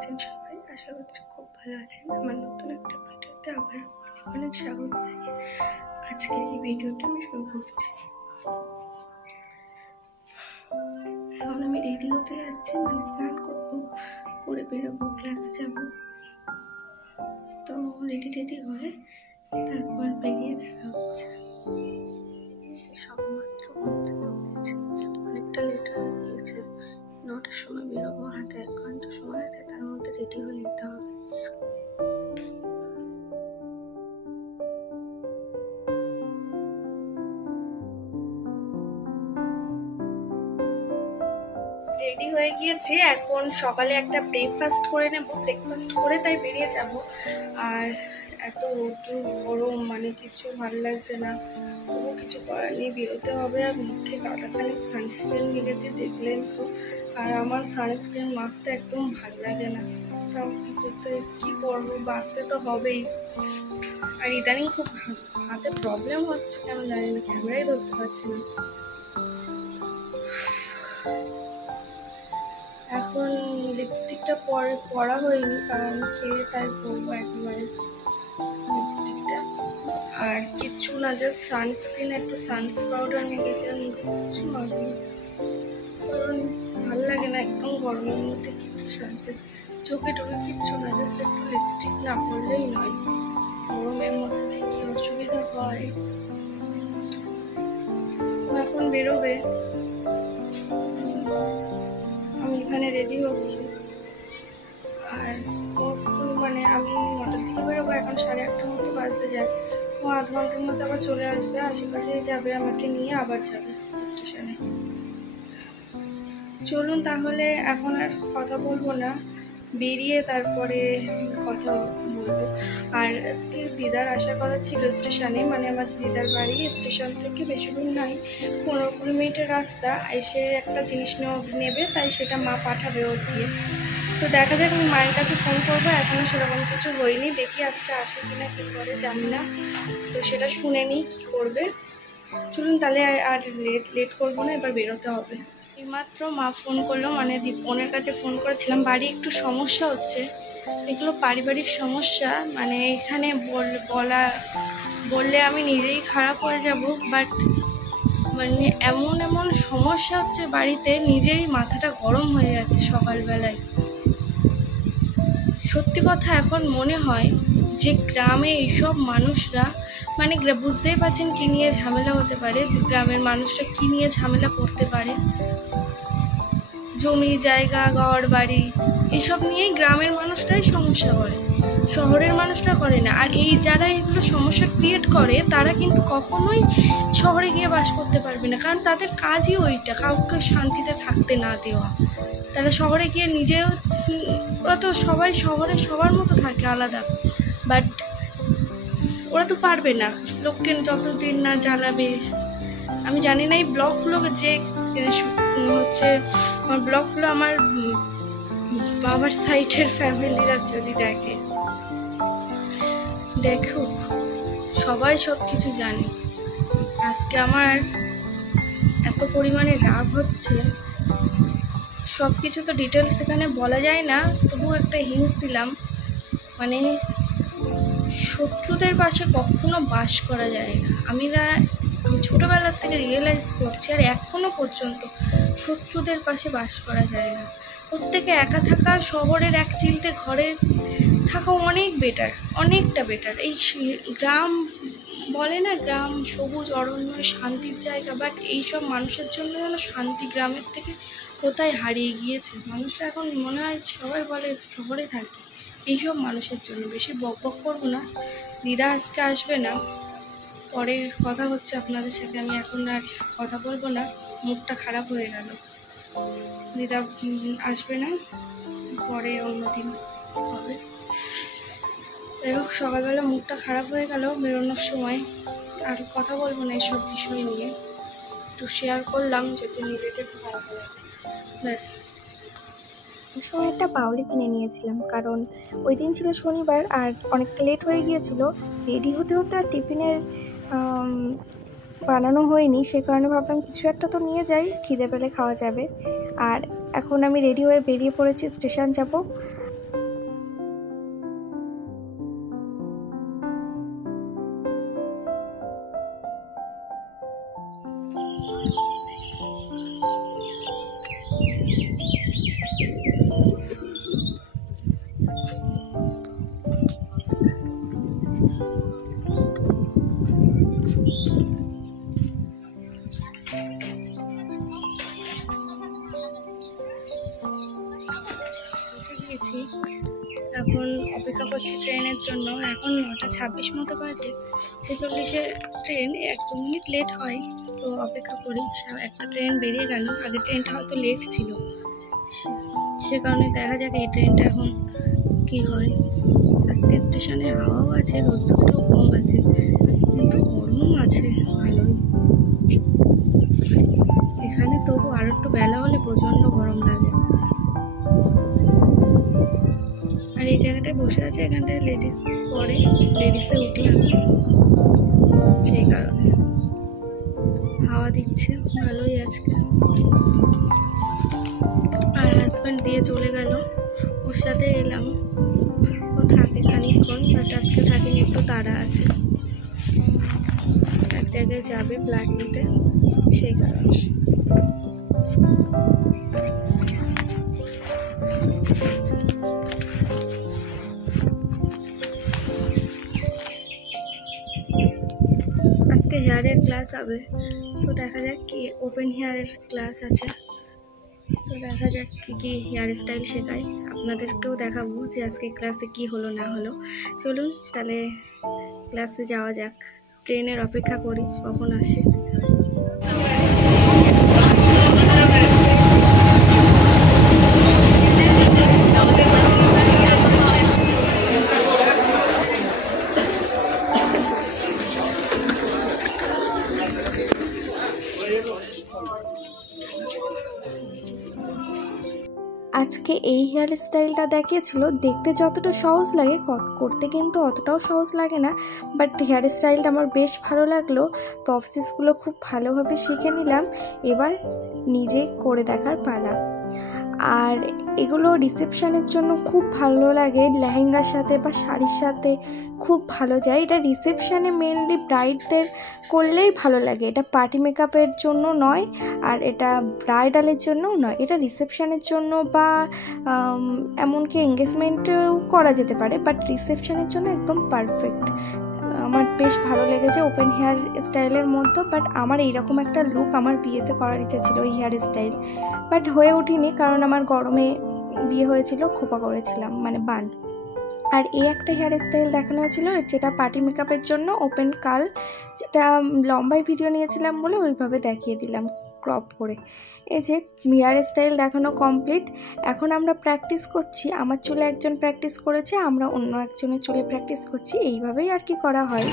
আছেন সবাই? আশা করছি খুব ভালো আছেন। আমার নতুন একটা ভিডিওতে আবার অনেক অনেক স্বাগত জানিয়ে আজকের এই ভিডিওটা আমি শুরু করছি। এখন আমি রেডি হতে যাচ্ছি, মানে স্নান করবো, করে বেরোবো, ক্লাসে যাব। তো রেডি হয়ে তারপর বেরিয়ে দেখা হচ্ছে। সবেমাত্র ঘুম থেকে উঠেছি, অনেকটা লেট হয়ে গিয়েছে। 9টার সময় বেরোবো, হাতে 1 ঘন্টা সময় আছে, তার মধ্যে রেডি হয়ে নিতে হবে। রেডি হয়ে গিয়েছি, এখন সকালে একটা ব্রেকফাস্ট করে নেব, ব্রেকফাস্ট করে তাই বেরিয়ে যাব। আর এত রোদ্দুর গরম, মানে কিছু ভালো লাগছে না, তবু কিছু করার নেই, বেরোতে হবে। আর মুখে কাটাখানি সানস্ক্রিন লেগেছে, দেখলেন তো। আর আমার সানস্ক্রিন মাখতে একদম ভালো লাগে না, তাও কি করবো, মাখতে তো হবেই। আর ইদানিং খুব হাতে প্রবলেম হচ্ছে, কেন জানি না, ক্যামেরাই ধরতে পারছি না। এখন লিপস্টিকটা পরা হয়নি, কারণ খেয়ে তাই পরবো একেবারে লিপস্টিকটা। আর কিচ্ছু না, জাস্ট সানস্ক্রিন, একটু সানস পাউডার মেখেছি, আমি কিচ্ছু মাখিনি, কারণ ভালো লাগে না একদম গরমের মধ্যে কিচ্ছু সানতে, চোখে টোকে কিচ্ছু না, জাস্ট একটু লিপস্টিক না পরলেই নয়। গরমের মধ্যে যে কি অসুবিধা হয়। এখন বেরোবে, আমি এখানে রেডি হচ্ছি। আর মানে আমি 9টার দিকে বেরোবো, এখন 8:30 মতো বাজতে যায়। ও আধ ঘন্টার মধ্যে আবার চলে আসবে, আশেপাশেই যাবে, আমাকে নিয়ে আবার যাবে স্টেশনে। চলুন তাহলে, এখন আর কথা বলবো না, বেরিয়ে তারপরে কথা বলবো। আর আজকে দিদার আসার কথা ছিল স্টেশনে, মানে আমার দিদার বাড়ি স্টেশন থেকে বেশি দূর নাই, 15-20 মিনিটের রাস্তা। এসে একটা জিনিস নেবে, তাই সেটা মা পাঠাবে ওর দিয়ে। তো দেখা যাক, আমি মায়ের কাছে ফোন করবো, এখনও সেরকম কিছু হয়নি, দেখি আজকে আসে কিনা, কী করে জানি না। তো সেটা শুনে নিই কী করবে। চলুন তাহলে, আর লেট করবো না, এবার বেরোতে হবে। এইমাত্র মা ফোন করলো, মানে বোনের কাছে ফোন করেছিলাম। বাড়ি একটু সমস্যা হচ্ছে, এগুলো পারিবারিক সমস্যা, মানে এখানে বললে আমি নিজেই খারাপ হয়ে যাব, বাট মানে এমন সমস্যা হচ্ছে বাড়িতে, নিজেরই মাথাটা গরম হয়ে যাচ্ছে সকালবেলায়। সত্যি কথা, এখন মনে হয় যে গ্রামে এইসব মানুষরা, মানে বুঝতেই পারছেন কী নিয়ে ঝামেলা হতে পারে, গ্রামের মানুষরা কী নিয়ে ঝামেলা করতে পারে। জমি জায়গা, ঘর বাড়ি, এসব নিয়েই গ্রামের মানুষরাই সমস্যা করে, শহরের মানুষরা করে না। আর এই যারা এগুলো সমস্যা ক্রিয়েট করে, তারা কিন্তু কখনোই শহরে গিয়ে বাস করতে পারবে না, কারণ তাদের কাজই ওইটা, কাউকে শান্তিতে থাকতে না দেওয়া। তারা শহরে গিয়ে নিজেও, ওরা তো সবাই শহরে সবার মতো থাকে আলাদা, বাট ওরা তো পারবে না, লোককে যতদিন না জ্বালাবে। আমি জানি না এই ব্লগগুলো যে হচ্ছে, আমার ব্লগগুলো আমার বাবার সাইডের ফ্যামিলিরা যদি দেখুক, সবাই সব কিছু জানে। আজকে আমার এত পরিমাণে রাগ হচ্ছে, সব কিছু তো ডিটেলস এখানে বলা যায় না, তবু একটা হিন্টস দিলাম। মানে শত্রুদের পাশে কখনো বাস করা যায় না। আমি ছোটোবেলার থেকে রিয়েলাইজ করছি, আর এখনও পর্যন্ত শত্রুদের পাশে বাস করা যায় না। প্রত্যেকে একা থাকা, শহরের এক চিলতে ঘরে থাকা অনেক বেটার, অনেকটা বেটার। এই গ্রাম বলে না, গ্রাম সবুজ অরণ্য, শান্তির জায়গা, বাট এইসব মানুষের জন্য যেন শান্তি গ্রামের থেকে কোথায় হারিয়ে গিয়েছে। মানুষরা এখন মনে হয় সবাই বলে শহরে থাকে, এইসব মানুষের জন্য। বেশি বকবক করবো না, দিদা আজকে আসবে না, পরে কথা হচ্ছে আপনাদের সাথে। আমি এখন আর কথা বলবো না, মুখটা খারাপ হয়ে গেল। দিদা আসবে না, পরে অন্যদিন হবে। যাই হোক, সকালবেলা মুখটা খারাপ হয়ে গেল বেরোনোর সময়। আর কথা বলবো না এসব বিষয় নিয়ে, একটু শেয়ার করলাম যাতে নিজেকে খারাপ লাগে, ব্যাস। এই সময় একটা বাউলি কিনে নিয়েছিলাম, কারণ ওই দিন ছিল শনিবার আর অনেকটা লেট হয়ে গিয়েছিল। রেডি হতে আর টিফিনের বানানো হয়নি, সে কারণে ভাবলাম কিছু একটা তো নিয়ে যাই, খিদে পেলে খাওয়া যাবে। আর এখন আমি রেডি হয়ে বেরিয়ে পড়েছি, স্টেশন যাব। অপেক্ষা করছি ট্রেনের জন্য। এখন 9:26 মতো বাজে, 46-এ ট্রেন, 1-2 মিনিট লেট হয়, তো অপেক্ষা করি। একটা ট্রেন বেরিয়ে গেল, আগের ট্রেনটা হয়তো লেট ছিল, সে কারণে দেখা যাক এই ট্রেনটা এখন কি হয়। আজকে স্টেশনে হাওয়াও আছে, রোদ্দুরটাও কম আছে, কিন্তু গরম আছে ভালোই। এখানে তবু আর একটু বেলা হলে প্রচণ্ড গরম লাগে। আর এই জায়গাটায় বসে আছে, এখানটায় লেডিস পরে, লেডিসে উঠলাম, সেই কারণে হাওয়া দিচ্ছে ভালোই আজকে। আর হাজব্যান্ড দিয়ে চলে গেল, ওর সাথে এলাম, ও থাকে খানিকক্ষণ, বাট আজকে থাকিনি, একটু তাড়া আছে, এক জায়গায় যাবে ব্লাড নিতে, সেই কারণে। আজকে হেয়ারের ক্লাস হবে, তো দেখা যাক কি, ওপেন হেয়ারের ক্লাস আছে, তো দেখা যাক কী কী হেয়ার স্টাইল শেখায়, আপনাদেরকেও দেখাবো যে আজকে ক্লাসে কি হলো না হলো। চলুন তাহলে ক্লাসে যাওয়া যাক, ট্রেনের অপেক্ষা করি কখন আসে। আজকে এই হেয়ার স্টাইলটা দেখিয়েছিল, দেখতে যতটা সহজ লাগে করতে কিন্তু অতটাও সহজ লাগে না, বাট হেয়ার স্টাইলটা আমার বেশ ভালো লাগলো। প্রসেসগুলো খুব ভালোভাবে শিখে নিলাম, এবার নিজে করে দেখার পালা। আর এগুলো রিসেপশনের জন্য খুব ভালো লাগে, লেহেঙ্গার সাথে বা শাড়ির সাথে খুব ভালো যায়। এটা রিসেপশনে মেনলি ব্রাইডদের করলেই ভালো লাগে, এটা পার্টি মেকআপের জন্য নয়, আর এটা ব্রাইডালের জন্যও নয়, এটা রিসেপশনের জন্য বা এমনকি এঙ্গেজমেন্টেও করা যেতে পারে, বাট রিসেপশনের জন্য একদম পারফেক্ট। আমার বেশ ভালো লেগেছে ওপেন হেয়ার স্টাইলের মধ্যে, বাট আমার এইরকম একটা লুক আমার বিয়েতে করার ইচ্ছা ছিল, এই হেয়ার স্টাইল, বাট হয়ে ওঠেনি, কারণ আমার গরমে বিয়ে হয়েছিল, খোপা করেছিলাম, মানে বান। আর এই একটা হেয়ার স্টাইল দেখানো হয়েছিল, যেটা পার্টি মেকআপের জন্য ওপেন কাল, যেটা লম্বাই ভিডিও নিয়েছিলাম বলে ওইভাবে দেখিয়ে দিলাম ক্রপ করে। এই যে হেয়ার স্টাইল দেখানো কমপ্লিট, এখন আমরা প্র্যাকটিস করছি। আমার চুলে একজন প্র্যাকটিস করেছে, আমরা অন্য একজনের চুলে প্র্যাকটিস করছি, এইভাবেই আর কি করা হয়।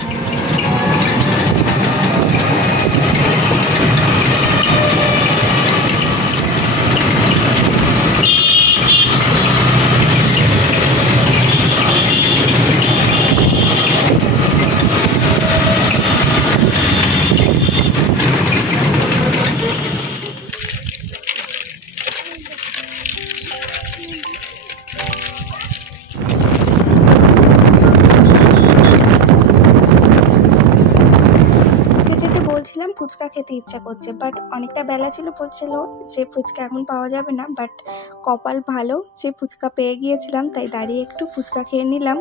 বলছিলাম ফুচকা খেতে ইচ্ছা করছে, বাট অনেকটা বেলা ছিল, বলছিল যে ফুচকা এখন পাওয়া যাবে না, বাট কপাল ভালো যে ফুচকা পেয়ে গিয়েছিলাম, তাই দাঁড়িয়ে একটু ফুচকা খেয়ে নিলাম।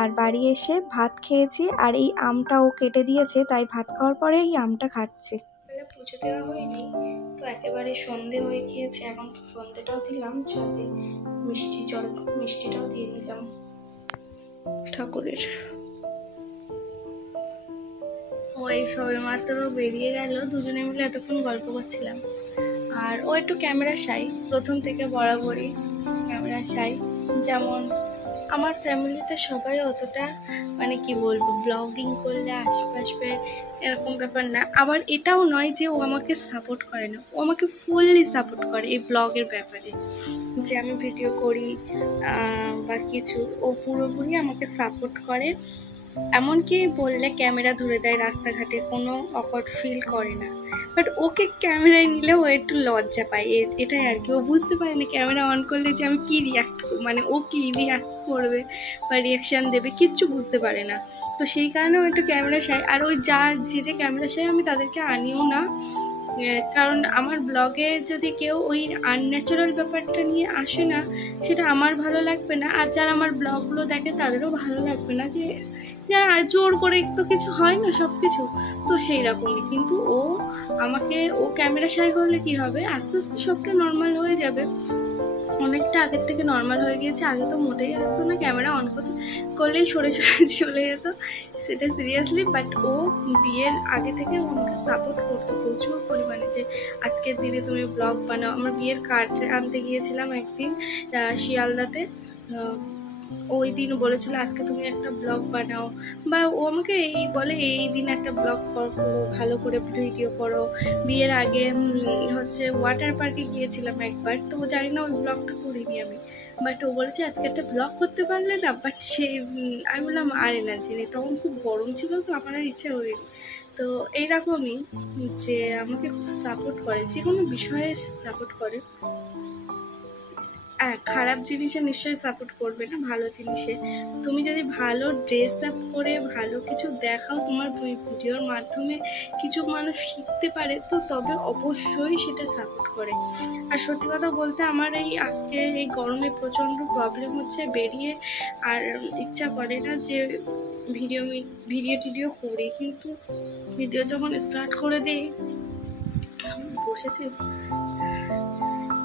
আর বাড়ি এসে ভাত খেয়েছি, আর এই আমটা ও কেটে দিয়েছে, তাই ভাত খাওয়ার পরে এই আমটা খাচ্ছি। পুজো দেওয়া হয়নি, তো একেবারে সন্ধে হয়ে গিয়েছে, এখন সন্ধেটাও দিলাম, সাথে মিষ্টিটাও দিয়ে দিলাম ঠাকুরের। ওই সবে মাত্র বেরিয়ে গেল, দুজনে মিলে এতক্ষণ গল্প করছিলাম। আর ও একটু ক্যামেরা শাই, প্রথম থেকে বরাবরই ক্যামেরা শাই। যেমন আমার ফ্যামিলিতে সবাই অতটা, মানে কি বলবো, ব্লগিং করলে আশপাশে এরকম ব্যাপার না। আবার এটাও নয় যে ও আমাকে সাপোর্ট করে না, ও আমাকে ফুললি সাপোর্ট করে এই ব্লগের ব্যাপারে, যে আমি ভিডিও করি বা কিছু, ও পুরোপুরি আমাকে সাপোর্ট করে। এমনকি বললে ক্যামেরা ধরে দেয় রাস্তাঘাটে, কোনো অকওয়ার্ড ফিল করে না। বাট ওকে ক্যামেরায় নিলে ও একটু লজ্জা পায়, এটাই আর কি। ও বুঝতে পারে না ক্যামেরা অন করলে যে আমি কী রিয়াক্ট, মানে ও কী রিয়াক্ট করবে বা রিয়াকশান দেবে, কিচ্ছু বুঝতে পারে না। তো সেই কারণে ও একটু ক্যামেরা শাই। আর ওই যে ক্যামেরা শাই, আমি তাদেরকে আনিও না, কারণ আমার ব্লগে যদি কেউ ওই আনন্যাচারাল ব্যাপারটা নিয়ে আসে না, সেটা আমার ভালো লাগবে না, আর যারা আমার ব্লগগুলো দেখে তাদেরও ভালো লাগবে না, যে যারা জোর করে তো কিছু হয় না সব কিছু, তো সেই রকমই। কিন্তু ও ক্যামেরা শাই হলে কি হবে, আস্তে আস্তে সবটা নর্মাল হয়ে যাবে। অনেকটা আগের থেকে নর্মাল হয়ে গিয়েছে। আগে তো মোটেই আসতো না, ক্যামেরা অন করলেই সরে চলে যেত, সেটা সিরিয়াসলি। বাট ও বিয়ের আগে থেকে আমাকে সাপোর্ট করতো প্রচুর পরিমাণে, যে আজকের দিনে তুমি ব্লগ বানাও। আমার বিয়ের কার্ড আনতে গিয়েছিলাম একদিন শিয়ালদাতে, ওই দিন বলেছিল আজকে তুমি একটা ব্লগ বানাও, বা ও আমাকে এই বলে এই দিন একটা ব্লগ করো, ভালো করে ভিডিও করো। বিয়ের আগে হচ্ছে ওয়াটার পার্কে গিয়েছিলাম একবার, তো জানি না ওই ব্লগটা করিনি আমি, বাট ও বলেছে আজকে একটা ব্লগ করতে পারলে না। বাট সেই আমি বললাম আর এনার্জি নেই, তখন খুব গরম ছিল, তো আমার আর ইচ্ছে হয়নি। তো এইরকমই, যে আমাকে খুব সাপোর্ট করে, যে কোনো বিষয়ে সাপোর্ট করে। খারাপ জিনিসে নিশ্চয়ই সাপোর্ট করবে না, ভালো জিনিসে। তুমি যদি ভালো ড্রেস আপ করে ভালো কিছু দেখাও, তোমার ভিডিওর মাধ্যমে কিছু মানুষ শিখতে পারে, তো তবে অবশ্যই সেটা সাপোর্ট করে। আর সত্যি কথা বলতে আমার আজকে এই গরমে প্রচণ্ড প্রবলেম হচ্ছে, বেরিয়ে আর ইচ্ছা করে না যে ভিডিও করি, কিন্তু ভিডিও যখন স্টার্ট করে দিই বসেছি,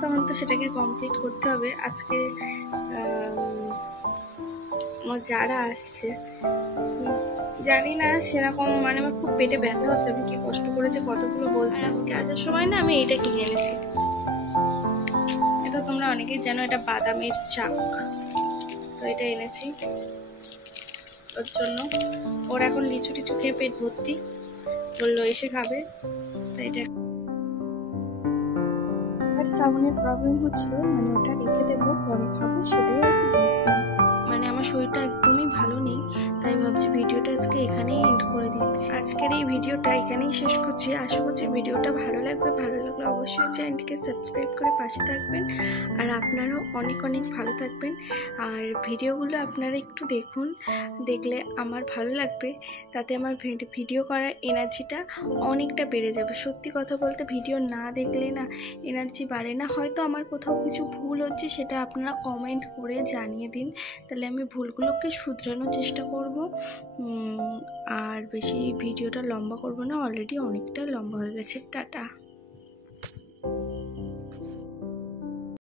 তখন তো সেটাকে কমপ্লিট করতে হবে। আজকে আমার যারা আসছে জানি না সেরকম, মানে আমার খুব পেটে ব্যথা হচ্ছে, আমি কি কষ্ট করেছে কতগুলো বলছি। আজকে আসার সময় না আমি এটা কিনে এনেছি, এটা তোমরা অনেকেই জানো, এটা বাদামের চাক। তো এটা এনেছি ওর জন্য, ওর এখন লিচু টিচু খেয়ে পেট ভর্তি, বললো এসে খাবে, তাই এটা। আর সাউন্ডের প্রবলেম হচ্ছিল, মানে ওটা রেখে দেবো, পরে খাবো, সেটাই আর কি বলছিলাম। মানে আমার শরীরটা একদমই ভালো নেই, তাই ভাবছি ভিডিওটা আজকে এখানেই এন্ড করে দিচ্ছি। আজকের এই ভিডিওটা এখানেই শেষ করছি। আশা করছি ভিডিওটা ভালো লাগবে, ভালো লাগলে অবশ্যই চ্যানেলটিকে সাবস্ক্রাইব করে পাশে থাকবেন। আর আপনারাও অনেক অনেক ভালো থাকবেন। আর ভিডিওগুলো আপনারা একটু দেখুন, দেখলে আমার ভালো লাগবে, তাতে আমার ভিডিও করার এনার্জিটা অনেকটা বেড়ে যাবে। সত্যি কথা বলতে ভিডিও না দেখলে না এনার্জি বাড়ে না। হয়তো আমার কোথাও কিছু ভুল হচ্ছে, সেটা আপনারা কমেন্ট করে জানিয়ে দিন, তাহলে আমি ভুলগুলোকে শুধরানোর চেষ্টা করব। আর বেশি ভিডিওটা লম্বা করব না, অলরেডি অনেকটা লম্বা হয়ে গেছে। টাটা।